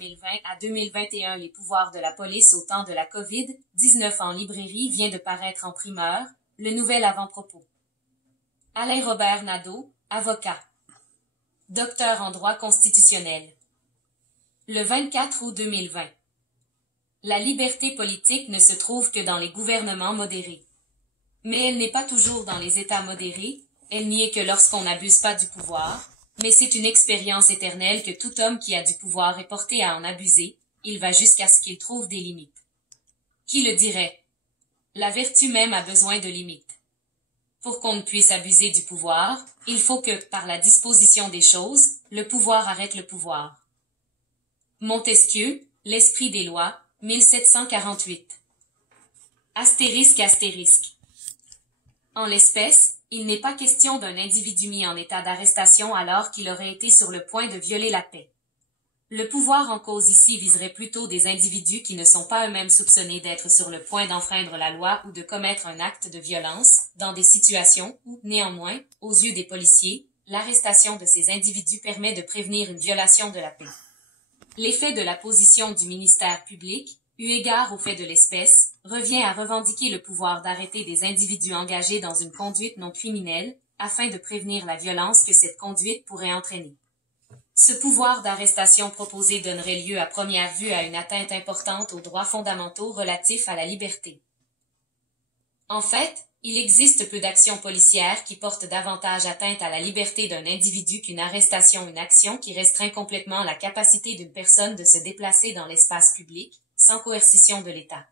2020 à 2021 les pouvoirs de la police au temps de la COVID-19 en librairie vient de paraître en primeur, le nouvel avant-propos. Alain Robert Nadeau, avocat. Docteur en droit constitutionnel. Le 24 août 2020. La liberté politique ne se trouve que dans les gouvernements modérés. Mais elle n'est pas toujours dans les États modérés, elle n'y est que lorsqu'on n'abuse pas du pouvoir, mais c'est une expérience éternelle que tout homme qui a du pouvoir est porté à en abuser, il va jusqu'à ce qu'il trouve des limites. Qui le dirait? La vertu même a besoin de limites. Pour qu'on ne puisse abuser du pouvoir, il faut que, par la disposition des choses, le pouvoir arrête le pouvoir. Montesquieu, L'Esprit des lois, 1748. Astérisque astérisque. En l'espèce, il n'est pas question d'un individu mis en état d'arrestation alors qu'il aurait été sur le point de violer la paix. Le pouvoir en cause ici viserait plutôt des individus qui ne sont pas eux-mêmes soupçonnés d'être sur le point d'enfreindre la loi ou de commettre un acte de violence, dans des situations où, néanmoins, aux yeux des policiers, l'arrestation de ces individus permet de prévenir une violation de la paix. L'effet de la position du ministère public, eu égard au fait de l'espèce, revient à revendiquer le pouvoir d'arrêter des individus engagés dans une conduite non criminelle, afin de prévenir la violence que cette conduite pourrait entraîner. Ce pouvoir d'arrestation proposé donnerait lieu à première vue à une atteinte importante aux droits fondamentaux relatifs à la liberté. En fait, il existe peu d'actions policières qui portent davantage atteinte à la liberté d'un individu qu'une arrestation, une action qui restreint complètement la capacité d'une personne de se déplacer dans l'espace public, sans coercition de l'État.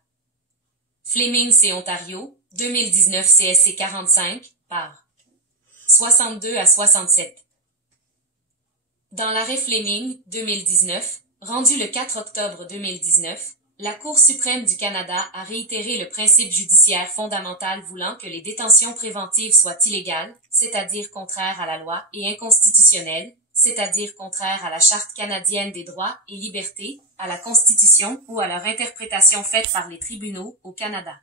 Fleming et Ontario, 2019 CSC 45, par 62 à 67. Dans l'arrêt Fleming, 2019, rendu le 4 octobre 2019, la Cour suprême du Canada a réitéré le principe judiciaire fondamental voulant que les détentions préventives soient illégales, c'est-à-dire contraires à la loi, et inconstitutionnelles, c'est-à-dire contraires à la Charte canadienne des droits et libertés, à la Constitution ou à leur interprétation faite par les tribunaux au Canada.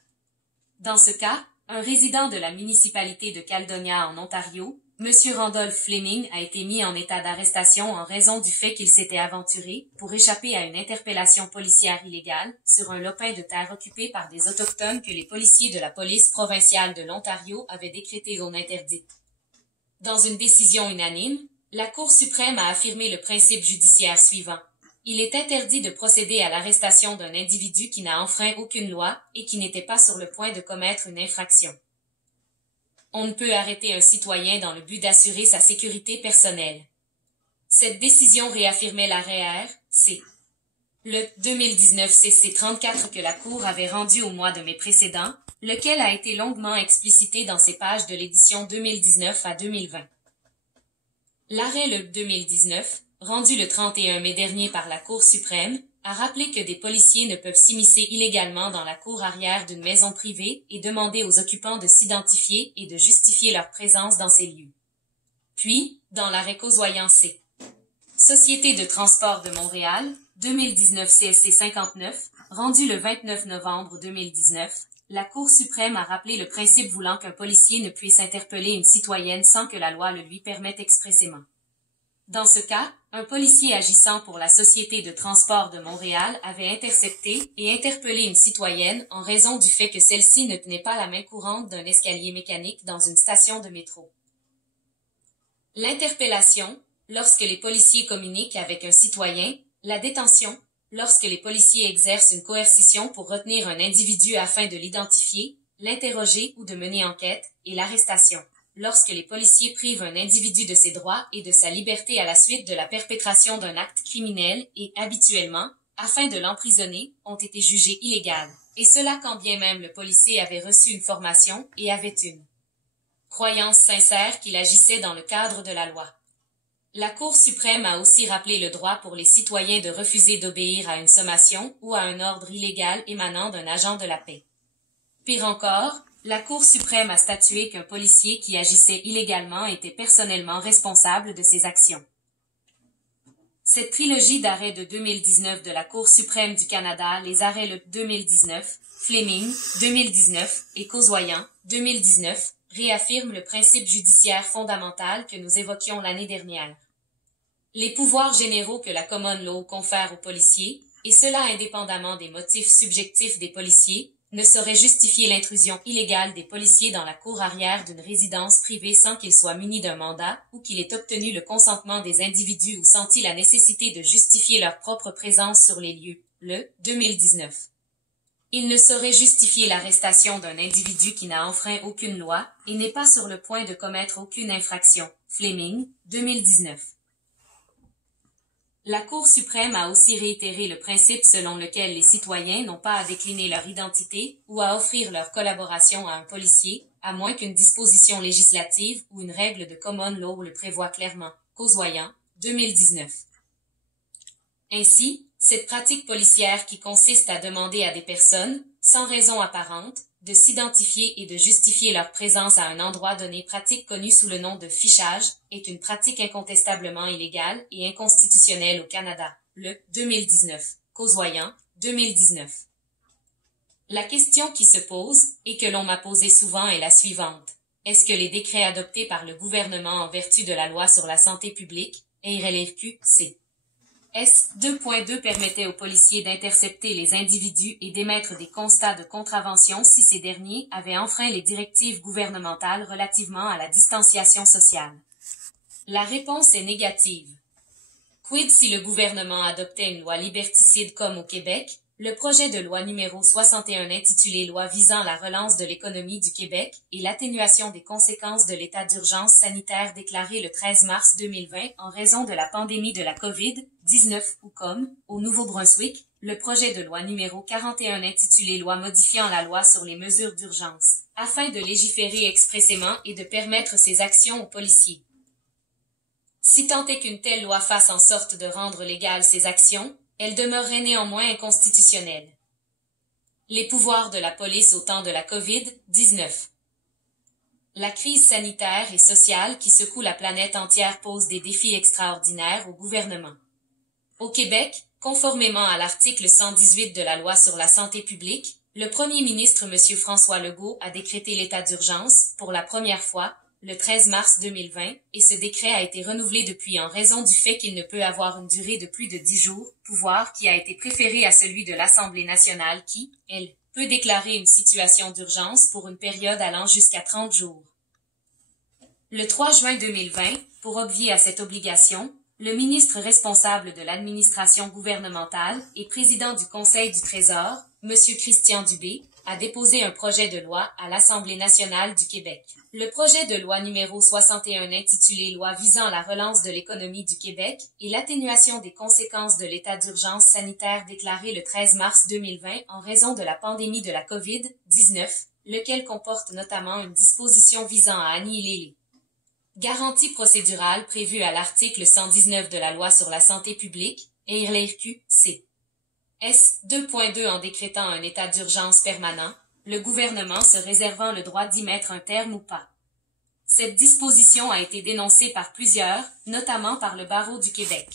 Dans ce cas, un résident de la municipalité de Caledonia en Ontario, M. Randolph Fleming a été mis en état d'arrestation en raison du fait qu'il s'était aventuré, pour échapper à une interpellation policière illégale, sur un lopin de terre occupé par des Autochtones que les policiers de la police provinciale de l'Ontario avaient décrété zone interdite. Dans une décision unanime, la Cour suprême a affirmé le principe judiciaire suivant. Il est interdit de procéder à l'arrestation d'un individu qui n'a enfreint aucune loi et qui n'était pas sur le point de commettre une infraction. On ne peut arrêter un citoyen dans le but d'assurer sa sécurité personnelle. Cette décision réaffirmait l'arrêt R.C. Le 2019 CC 34 que la Cour avait rendu au mois de mai précédent, lequel a été longuement explicité dans ses pages de l'édition 2019 à 2020. L'arrêt le 2019, rendu le 31 mai dernier par la Cour suprême, a rappelé que des policiers ne peuvent s'immiscer illégalement dans la cour arrière d'une maison privée et demander aux occupants de s'identifier et de justifier leur présence dans ces lieux. Puis, dans l'arrêt causoyant C. Société de transport de Montréal, 2019 CSC 59, rendu le 29 novembre 2019, la Cour suprême a rappelé le principe voulant qu'un policier ne puisse interpeller une citoyenne sans que la loi le lui permette expressément. Dans ce cas, un policier agissant pour la Société de transport de Montréal avait intercepté et interpellé une citoyenne en raison du fait que celle-ci ne tenait pas la main courante d'un escalier mécanique dans une station de métro. L'interpellation, lorsque les policiers communiquent avec un citoyen, la détention, lorsque les policiers exercent une coercition pour retenir un individu afin de l'identifier, l'interroger ou de mener enquête, et l'arrestation, lorsque les policiers privent un individu de ses droits et de sa liberté à la suite de la perpétration d'un acte criminel et, habituellement, afin de l'emprisonner, ont été jugés illégales, et cela quand bien même le policier avait reçu une formation et avait une croyance sincère qu'il agissait dans le cadre de la loi. La Cour suprême a aussi rappelé le droit pour les citoyens de refuser d'obéir à une sommation ou à un ordre illégal émanant d'un agent de la paix. Pire encore, la Cour suprême a statué qu'un policier qui agissait illégalement était personnellement responsable de ses actions. Cette trilogie d'arrêts de 2019 de la Cour suprême du Canada, les arrêts le 2019, Fleming, 2019 et Causoyant, 2019, réaffirment le principe judiciaire fondamental que nous évoquions l'année dernière. Les pouvoirs généraux que la common law confère aux policiers, et cela indépendamment des motifs subjectifs des policiers, ne sauraient justifier l'intrusion illégale des policiers dans la cour arrière d'une résidence privée sans qu'ils soient munis d'un mandat ou qu'il ait obtenu le consentement des individus ou senti la nécessité de justifier leur propre présence sur les lieux. Le 2019. Il ne saurait justifier l'arrestation d'un individu qui n'a enfreint aucune loi et n'est pas sur le point de commettre aucune infraction. Fleming, 2019. La Cour suprême a aussi réitéré le principe selon lequel les citoyens n'ont pas à décliner leur identité ou à offrir leur collaboration à un policier, à moins qu'une disposition législative ou une règle de common law le prévoie clairement. Causoyant, 2019. Ainsi, cette pratique policière qui consiste à demander à des personnes, sans raison apparente, de s'identifier et de justifier leur présence à un endroit donné, pratique connue sous le nom de fichage, est une pratique incontestablement illégale et inconstitutionnelle au Canada. Le 2019. Causoyant, 2019. La question qui se pose, et que l'on m'a posée souvent, est la suivante. Est-ce que les décrets adoptés par le gouvernement en vertu de la loi sur la santé publique, RLRQ-C, S. 2.2 permettait aux policiers d'intercepter les individus et d'émettre des constats de contravention si ces derniers avaient enfreint les directives gouvernementales relativement à la distanciation sociale? La réponse est négative. Quid si le gouvernement adoptait une loi liberticide comme au Québec? Le projet de loi numéro 61 intitulé Loi visant la relance de l'économie du Québec et l'atténuation des conséquences de l'état d'urgence sanitaire déclaré le 13 mars 2020 en raison de la pandémie de la COVID-19 ou comme, au Nouveau-Brunswick, le projet de loi numéro 41 intitulé Loi modifiant la loi sur les mesures d'urgence, afin de légiférer expressément et de permettre ces actions aux policiers. Si tant est qu'une telle loi fasse en sorte de rendre légales ces actions, elle demeurerait néanmoins inconstitutionnelle. Les pouvoirs de la police au temps de la COVID-19. La crise sanitaire et sociale qui secoue la planète entière pose des défis extraordinaires au gouvernement. Au Québec, conformément à l'article 118 de la Loi sur la santé publique, le premier ministre M. François Legault a décrété l'état d'urgence, pour la première fois, le 13 mars 2020, et ce décret a été renouvelé depuis en raison du fait qu'il ne peut avoir une durée de plus de 10 jours, pouvoir qui a été préféré à celui de l'Assemblée nationale qui, elle, peut déclarer une situation d'urgence pour une période allant jusqu'à 30 jours. Le 3 juin 2020, pour obvier à cette obligation, le ministre responsable de l'administration gouvernementale et président du Conseil du Trésor, M. Christian Dubé, a déposé un projet de loi à l'Assemblée nationale du Québec. Le projet de loi numéro 61 intitulé Loi visant la relance de l'économie du Québec et l'atténuation des conséquences de l'état d'urgence sanitaire déclaré le 13 mars 2020 en raison de la pandémie de la COVID-19, lequel comporte notamment une disposition visant à annihiler les garanties procédurales prévues à l'article 119 de la Loi sur la santé publique, RLRQ-C. S. 2.2 en décrétant un état d'urgence permanent, le gouvernement se réservant le droit d'y mettre un terme ou pas. Cette disposition a été dénoncée par plusieurs, notamment par le barreau du Québec.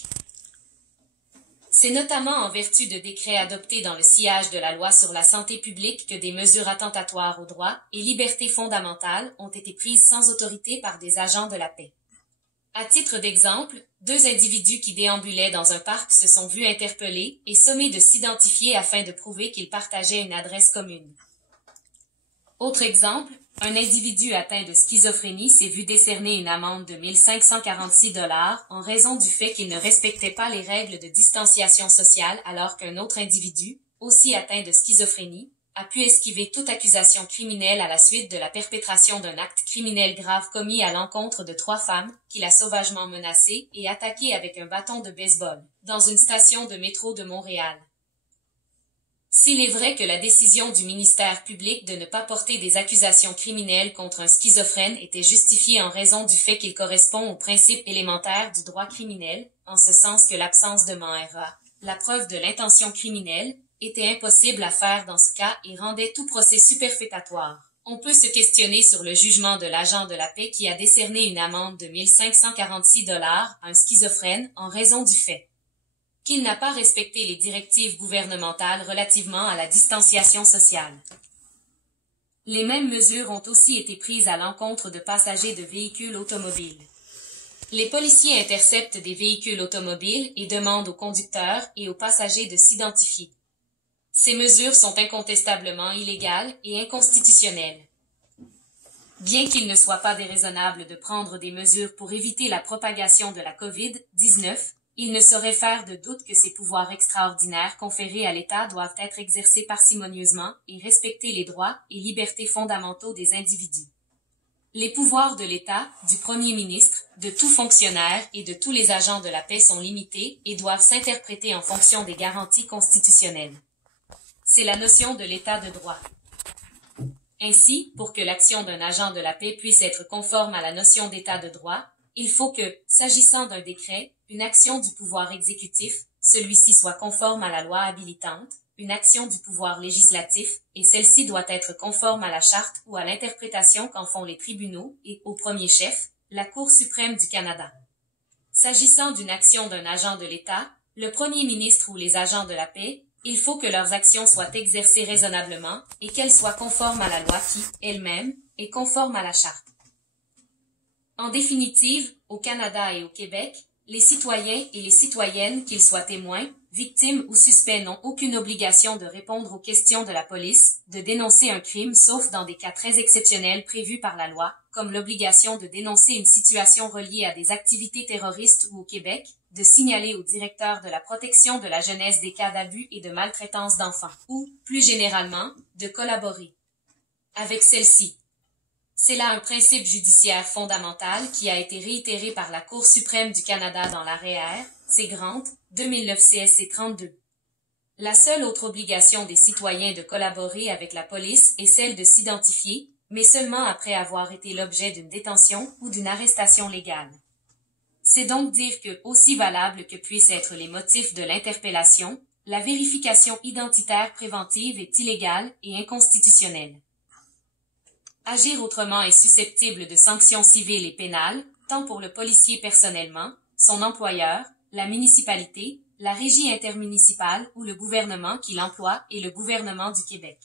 C'est notamment en vertu de décrets adoptés dans le sillage de la Loi sur la santé publique que des mesures attentatoires aux droits et libertés fondamentales ont été prises sans autorité par des agents de la paix. À titre d'exemple, 2 individus qui déambulaient dans un parc se sont vus interpellés et sommés de s'identifier afin de prouver qu'ils partageaient une adresse commune. Autre exemple, un individu atteint de schizophrénie s'est vu décerner une amende de 1 546 $ en raison du fait qu'il ne respectait pas les règles de distanciation sociale alors qu'un autre individu, aussi atteint de schizophrénie, a pu esquiver toute accusation criminelle à la suite de la perpétration d'un acte criminel grave commis à l'encontre de 3 femmes, qu'il a sauvagement menacées et attaquées avec un bâton de baseball, dans une station de métro de Montréal. S'il est vrai que la décision du ministère public de ne pas porter des accusations criminelles contre un schizophrène était justifiée en raison du fait qu'il correspond aux principes élémentaires du droit criminel, en ce sens que l'absence de mandat, la preuve de l'intention criminelle, était impossible à faire dans ce cas et rendait tout procès superfétatoire. On peut se questionner sur le jugement de l'agent de la paix qui a décerné une amende de 1 546 $ à un schizophrène en raison du fait qu'il n'a pas respecté les directives gouvernementales relativement à la distanciation sociale. Les mêmes mesures ont aussi été prises à l'encontre de passagers de véhicules automobiles. Les policiers interceptent des véhicules automobiles et demandent aux conducteurs et aux passagers de s'identifier. Ces mesures sont incontestablement illégales et inconstitutionnelles. Bien qu'il ne soit pas déraisonnable de prendre des mesures pour éviter la propagation de la COVID-19, il ne saurait faire de doute que ces pouvoirs extraordinaires conférés à l'État doivent être exercés parcimonieusement et respecter les droits et libertés fondamentaux des individus. Les pouvoirs de l'État, du Premier ministre, de tout fonctionnaire et de tous les agents de la paix sont limités et doivent s'interpréter en fonction des garanties constitutionnelles. C'est la notion de l'État de droit. Ainsi, pour que l'action d'un agent de la paix puisse être conforme à la notion d'État de droit, il faut que, s'agissant d'un décret, une action du pouvoir exécutif, celui-ci soit conforme à la loi habilitante, une action du pouvoir législatif, et celle-ci doit être conforme à la charte ou à l'interprétation qu'en font les tribunaux et, au premier chef, la Cour suprême du Canada. S'agissant d'une action d'un agent de l'État, le Premier ministre ou les agents de la paix, il faut que leurs actions soient exercées raisonnablement et qu'elles soient conformes à la loi qui, elle-même, est conforme à la charte. En définitive, au Canada et au Québec, les citoyens et les citoyennes, qu'ils soient témoins, victimes ou suspects, n'ont aucune obligation de répondre aux questions de la police, de dénoncer un crime sauf dans des cas très exceptionnels prévus par la loi, comme l'obligation de dénoncer une situation reliée à des activités terroristes ou au Québec, de signaler au directeur de la protection de la jeunesse des cas d'abus et de maltraitance d'enfants, ou, plus généralement, de collaborer avec celle-ci. C'est là un principe judiciaire fondamental qui a été réitéré par la Cour suprême du Canada dans l'arrêt R. C. Grant, 2009 CSC 32. La seule autre obligation des citoyens de collaborer avec la police est celle de s'identifier, mais seulement après avoir été l'objet d'une détention ou d'une arrestation légale. C'est donc dire que, aussi valable que puissent être les motifs de l'interpellation, la vérification identitaire préventive est illégale et inconstitutionnelle. Agir autrement est susceptible de sanctions civiles et pénales, tant pour le policier personnellement, son employeur, la municipalité, la régie intermunicipale ou le gouvernement qui l'emploie et le gouvernement du Québec.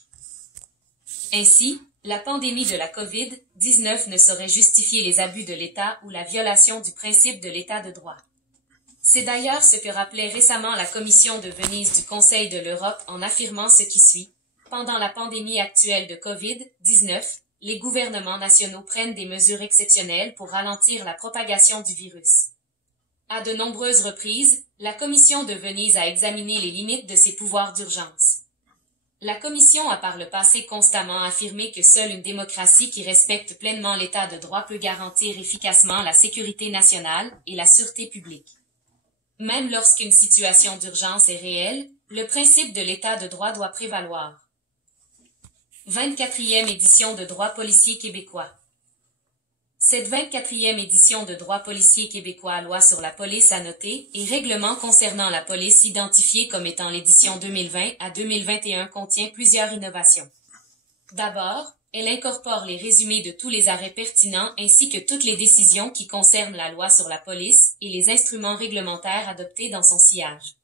Ainsi, la pandémie de la COVID-19 ne saurait justifier les abus de l'État ou la violation du principe de l'État de droit. C'est d'ailleurs ce que rappelait récemment la Commission de Venise du Conseil de l'Europe en affirmant ce qui suit. Pendant la pandémie actuelle de COVID-19, les gouvernements nationaux prennent des mesures exceptionnelles pour ralentir la propagation du virus. À de nombreuses reprises, la Commission de Venise a examiné les limites de ses pouvoirs d'urgence. La Commission a par le passé constamment affirmé que seule une démocratie qui respecte pleinement l'État de droit peut garantir efficacement la sécurité nationale et la sûreté publique. Même lorsqu'une situation d'urgence est réelle, le principe de l'État de droit doit prévaloir. 24e édition de droit policier québécois. Cette 24e édition de droit policier québécois loi sur la police à noter et règlement concernant la police identifiée comme étant l'édition 2020 à 2021 contient plusieurs innovations. D'abord, elle incorpore les résumés de tous les arrêts pertinents ainsi que toutes les décisions qui concernent la loi sur la police et les instruments réglementaires adoptés dans son sillage.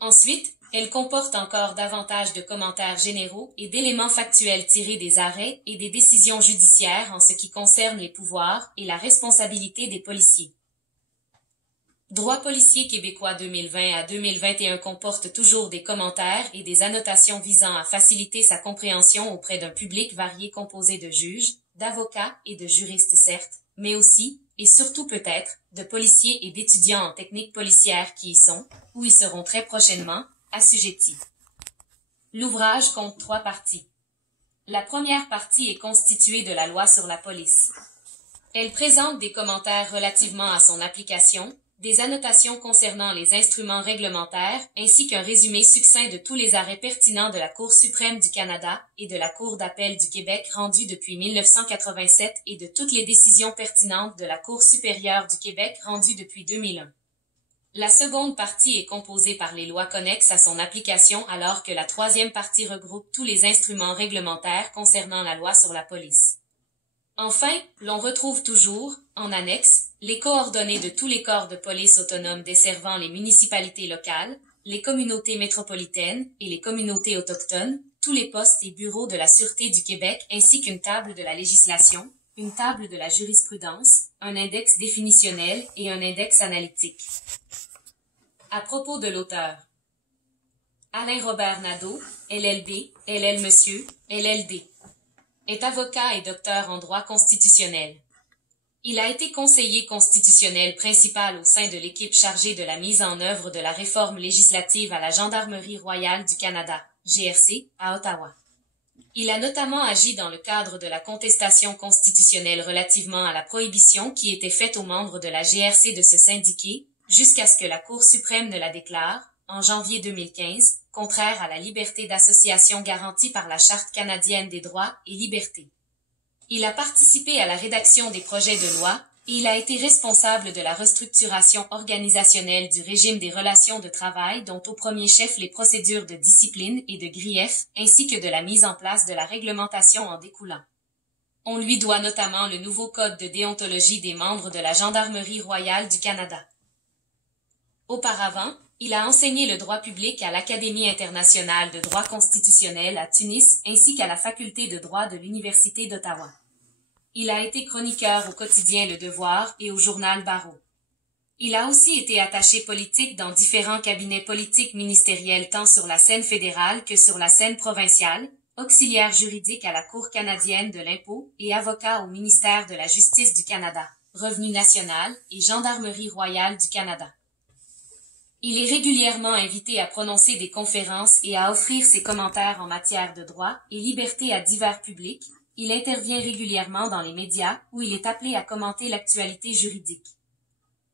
Ensuite, elle comporte encore davantage de commentaires généraux et d'éléments factuels tirés des arrêts et des décisions judiciaires en ce qui concerne les pouvoirs et la responsabilité des policiers. Droit policier québécois 2020 à 2021 comporte toujours des commentaires et des annotations visant à faciliter sa compréhension auprès d'un public varié composé de juges, d'avocats et de juristes certes, mais aussi, et surtout peut-être, de policiers et d'étudiants en technique policière qui y sont, ou y seront très prochainement, assujettis. L'ouvrage compte 3 parties. La première partie est constituée de la loi sur la police. Elle présente des commentaires relativement à son application, des annotations concernant les instruments réglementaires, ainsi qu'un résumé succinct de tous les arrêts pertinents de la Cour suprême du Canada et de la Cour d'appel du Québec rendus depuis 1987 et de toutes les décisions pertinentes de la Cour supérieure du Québec rendues depuis 2001. La seconde partie est composée par les lois connexes à son application alors que la troisième partie regroupe tous les instruments réglementaires concernant la loi sur la police. Enfin, l'on retrouve toujours, en annexe, les coordonnées de tous les corps de police autonomes desservant les municipalités locales, les communautés métropolitaines et les communautés autochtones, tous les postes et bureaux de la Sûreté du Québec ainsi qu'une table de la législation, une table de la jurisprudence, un index définitionnel et un index analytique. À propos de l'auteur. Alain Robert Nadeau, LLB, LL Monsieur, LLD, est avocat et docteur en droit constitutionnel. Il a été conseiller constitutionnel principal au sein de l'équipe chargée de la mise en œuvre de la réforme législative à la Gendarmerie royale du Canada, GRC, à Ottawa. Il a notamment agi dans le cadre de la contestation constitutionnelle relativement à la prohibition qui était faite aux membres de la GRC de se syndiquer, jusqu'à ce que la Cour suprême ne la déclare, en janvier 2015, contraire à la liberté d'association garantie par la Charte canadienne des droits et libertés. Il a participé à la rédaction des projets de loi, et il a été responsable de la restructuration organisationnelle du régime des relations de travail dont au premier chef les procédures de discipline et de grief, ainsi que de la mise en place de la réglementation en découlant. On lui doit notamment le nouveau code de déontologie des membres de la Gendarmerie royale du Canada. Auparavant, il a enseigné le droit public à l'Académie internationale de droit constitutionnel à Tunis ainsi qu'à la faculté de droit de l'Université d'Ottawa. Il a été chroniqueur au quotidien Le Devoir et au journal Barreau. Il a aussi été attaché politique dans différents cabinets politiques ministériels tant sur la scène fédérale que sur la scène provinciale, auxiliaire juridique à la Cour canadienne de l'impôt et avocat au ministère de la Justice du Canada, Revenu national et Gendarmerie royale du Canada. Il est régulièrement invité à prononcer des conférences et à offrir ses commentaires en matière de droit et liberté à divers publics. Il intervient régulièrement dans les médias où il est appelé à commenter l'actualité juridique.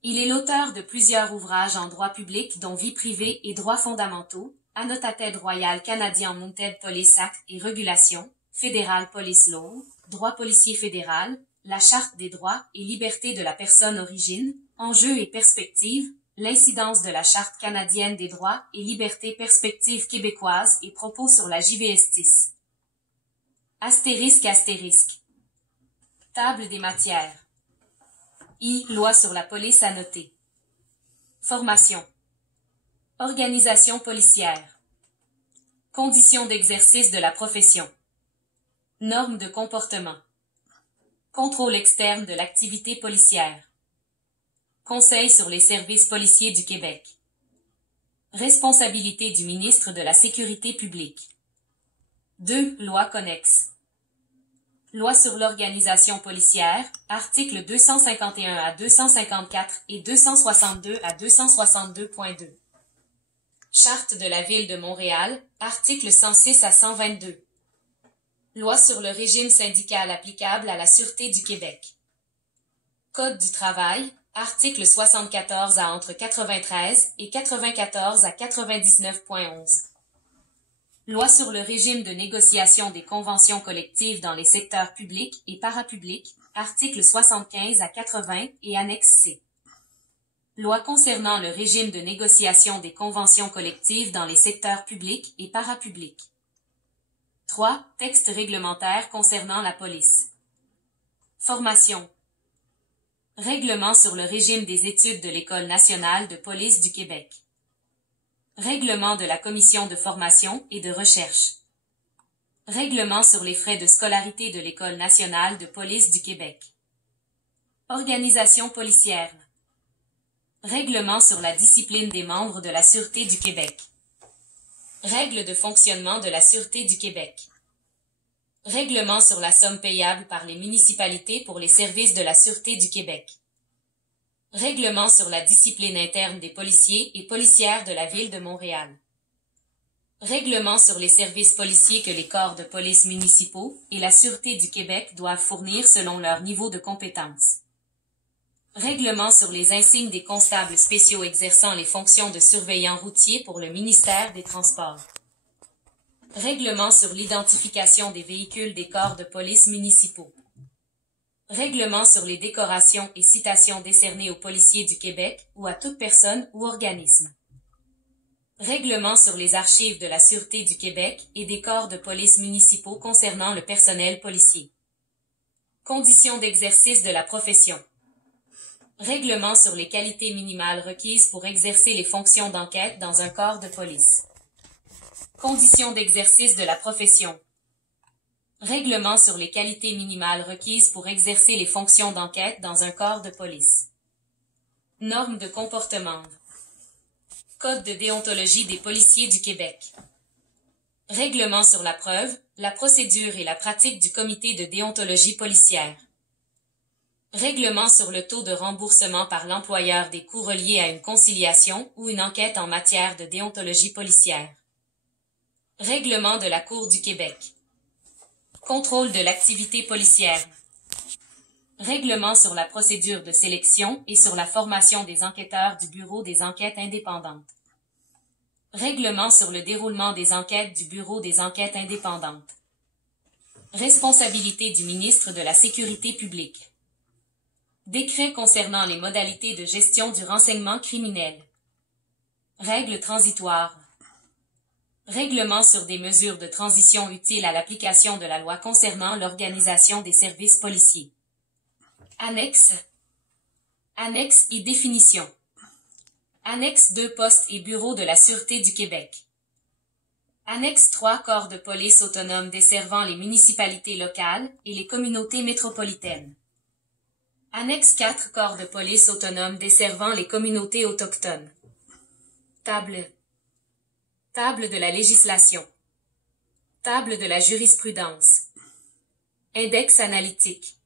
Il est l'auteur de plusieurs ouvrages en droit public dont Vie privée et droits fondamentaux, Annotated Royal Canadian Mounted Police Act et Régulation, Federal Police Law, Droit policier fédéral, la Charte des droits et libertés de la personne origine, Enjeux et perspectives, L'incidence de la Charte canadienne des droits et libertés perspectives québécoises et propos sur la JVSTIS. Astérisque. Table des matières. Loi sur la police à noter. Formation. Organisation policière. Conditions d'exercice de la profession. Normes de comportement. Contrôle externe de l'activité policière. Conseil sur les services policiers du Québec. Responsabilité du ministre de la Sécurité publique. 2. Loi connexe. Loi sur l'organisation policière, articles 251 à 254 et 262 à 262.2. Charte de la Ville de Montréal, articles 106 à 122. Loi sur le régime syndical applicable à la Sûreté du Québec. Code du travail, article 74 à entre 93 et 94 à 99.11. Loi sur le régime de négociation des conventions collectives dans les secteurs publics et parapublics, articles 75 à 80 et annexe C. Loi concernant le régime de négociation des conventions collectives dans les secteurs publics et parapublics. 3. Texte réglementaire concernant la police. Formation. Règlement sur le régime des études de l'École nationale de police du Québec. Règlement de la Commission de formation et de recherche. Règlement sur les frais de scolarité de l'École nationale de police du Québec. Organisation policière. Règlement sur la discipline des membres de la Sûreté du Québec. Règles de fonctionnement de la Sûreté du Québec. Règlement sur la somme payable par les municipalités pour les services de la Sûreté du Québec. Règlement sur la discipline interne des policiers et policières de la Ville de Montréal. Règlement sur les services policiers que les corps de police municipaux et la Sûreté du Québec doivent fournir selon leur niveau de compétence. Règlement sur les insignes des constables spéciaux exerçant les fonctions de surveillants routiers pour le ministère des Transports. Règlement sur l'identification des véhicules des corps de police municipaux. Règlement sur les décorations et citations décernées aux policiers du Québec ou à toute personne ou organisme. Règlement sur les archives de la Sûreté du Québec et des corps de police municipaux concernant le personnel policier. Conditions d'exercice de la profession. Règlement sur les qualités minimales requises pour exercer les fonctions d'enquête dans un corps de police. Conditions d'exercice de la profession. Règlement sur les qualités minimales requises pour exercer les fonctions d'enquête dans un corps de police. Normes de comportement. Code de déontologie des policiers du Québec. Règlement sur la preuve, la procédure et la pratique du comité de déontologie policière. Règlement sur le taux de remboursement par l'employeur des coûts reliés à une conciliation ou une enquête en matière de déontologie policière. Règlement de la Cour du Québec. Contrôle de l'activité policière. Règlement sur la procédure de sélection et sur la formation des enquêteurs du Bureau des enquêtes indépendantes. Règlement sur le déroulement des enquêtes du Bureau des enquêtes indépendantes. Responsabilité du ministre de la Sécurité publique. Décret concernant les modalités de gestion du renseignement criminel. Règles transitoires. Règlement sur des mesures de transition utiles à l'application de la loi concernant l'organisation des services policiers. Annexe. Annexe et définition. Annexe 2 Postes et bureaux de la Sûreté du Québec. Annexe 3 Corps de police autonomes desservant les municipalités locales et les communautés métropolitaines. Annexe 4 Corps de police autonomes desservant les communautés autochtones. Table. Table de la législation. Table de la jurisprudence. Index analytique.